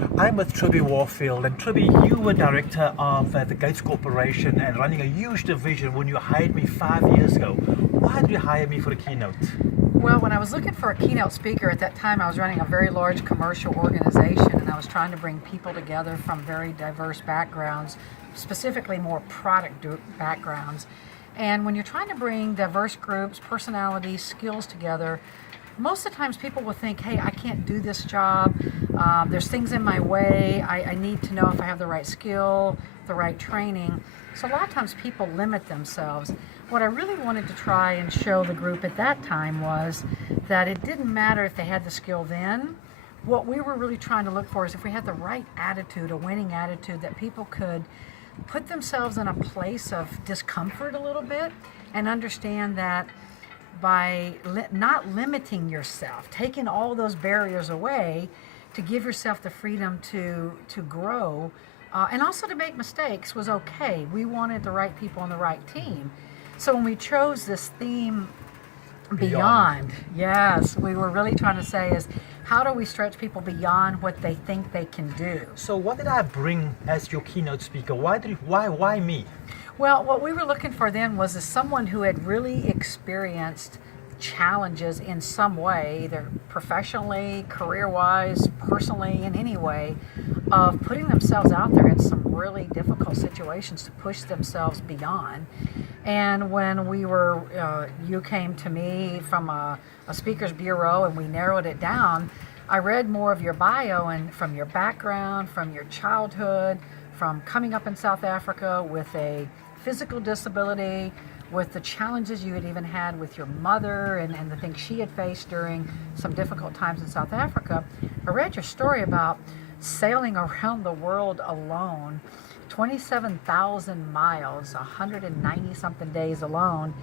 I'm with Tribby Warfield, and Tribby, you were director of the Gates Corporation and running a huge division when you hired me 5 years ago. Why did you hire me for a keynote? Well, when I was looking for a keynote speaker at that time, I was running a very large commercial organization, and I was trying to bring people together from very diverse backgrounds, specifically more product backgrounds. And when you're trying to bring diverse groups, personalities, skills together, most of the times people will think, hey, I can't do this job. There's things in my way. I need to know if I have the right skill, the right training. So a lot of times people limit themselves. What I really wanted to try and show the group at that time was that it didn't matter if they had the skill then. What we were really trying to look for is if we had the right attitude, a winning attitude, that people could put themselves in a place of discomfort a little bit and understand that by not limiting yourself, taking all those barriers away, to give yourself the freedom to grow, and also to make mistakes was okay. We wanted the right people on the right team. So when we chose this theme, beyond, yes, we were really trying to say is, how do we stretch people beyond what they think they can do? So what did I bring as your keynote speaker? Why me? Well, what we were looking for then was someone who had really experienced challenges in some way, either professionally, career-wise, personally, in any way, of putting themselves out there in some really difficult situations to push themselves beyond. And when you came to me from a speaker's bureau and we narrowed it down, I read more of your bio and from your background, from your childhood, from coming up in South Africa with a physical disability, with the challenges you had even had with your mother and the things she had faced during some difficult times in South Africa. I read your story about sailing around the world alone, 27,000 miles, 190 something days alone,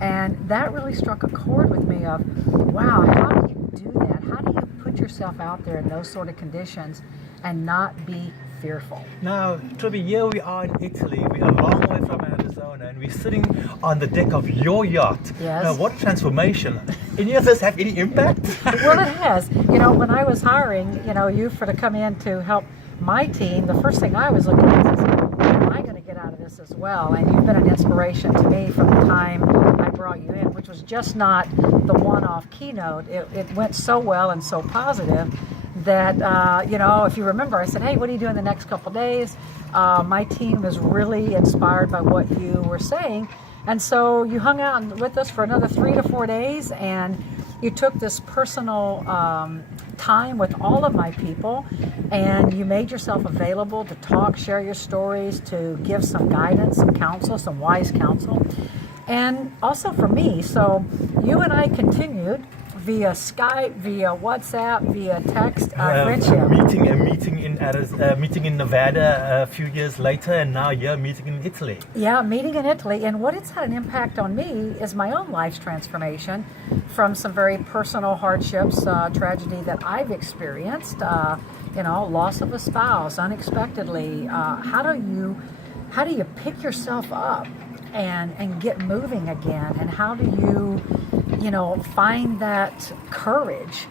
and that really struck a chord with me of, wow, how do you do that? How do you put yourself out there in those sort of conditions and not be fearful? Now, Tribby, here we are in Italy. We are a long way from Arizona, and we're sitting on the deck of your yacht. Yes. Now, what a transformation. Any of this have any impact? Well, it has. When I was hiring, you to come in to help my team, the first thing I was looking at is, what am I going to get out of this as well? And you've been an inspiration to me from the time I brought you in, which was just not the one-off keynote. It went so well and so positive that, if you remember, I said, hey, what are you doing the next couple days? My team was really inspired by what you were saying. And so you hung out with us for another 3 to 4 days, and you took this personal time with all of my people, and you made yourself available to talk, share your stories, to give some guidance, some counsel, some wise counsel, and also for me. So you and I continued via Skype, via WhatsApp, via text, friendship. Meeting in Nevada a few years later, and now you're meeting in Italy. Yeah, meeting in Italy. And what it's had an impact on me is my own life's transformation from some very personal hardships, tragedy that I've experienced, loss of a spouse unexpectedly. How do you pick yourself up and get moving again? And how do you find that courage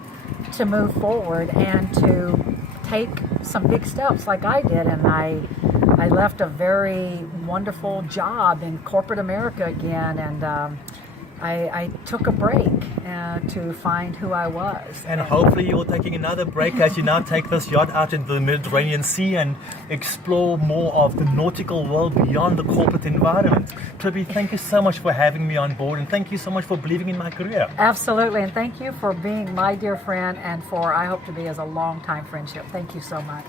to move forward and to take some big steps like I did? And I left a very wonderful job in corporate America again, and I took a break to find who I was. And hopefully you're taking another break as you now take this yacht out into the Mediterranean Sea and explore more of the nautical world beyond the corporate environment. Tribby, thank you so much for having me on board, and thank you so much for believing in my career. Absolutely, and thank you for being my dear friend, and for I hope to be as a long-time friendship. Thank you so much.